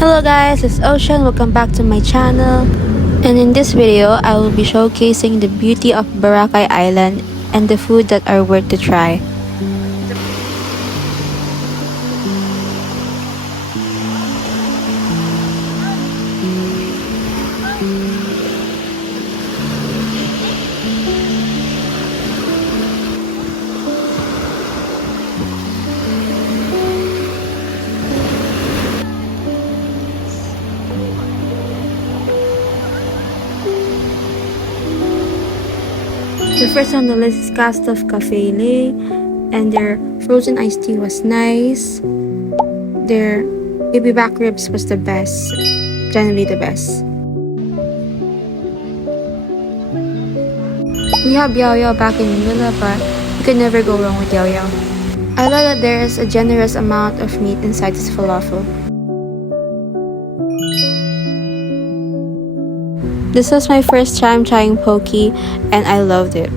Hello guys, it's Ocean. Welcome back to my channel. And in this video, I will be showcasing the beauty of Boracay Island and the food that are worth to try. The first on the list is Castov Cafe Lay, and their frozen iced tea was nice. Their baby back ribs was the best, generally the best. We have Yao Yao back in Manila, but you could never go wrong with Yao Yao. I love that there is a generous amount of meat inside this falafel. This was my first time trying poke, and I loved it.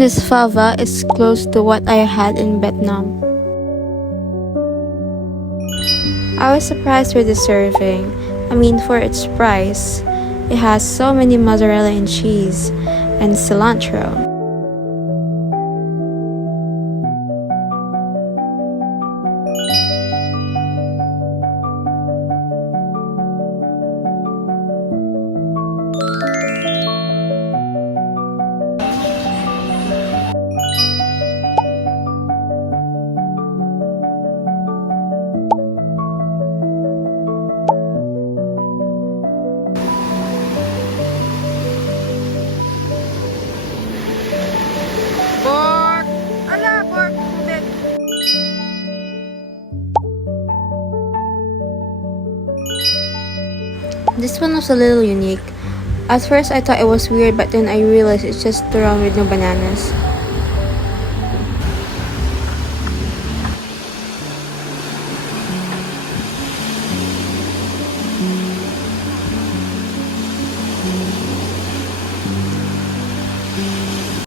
This fava is close to what I had in Vietnam. I was surprised with the serving. I mean, for its price, it has so many mozzarella and cheese and cilantro. This one was a little unique. At first I thought it was weird, but then I realized it's just turon with no bananas.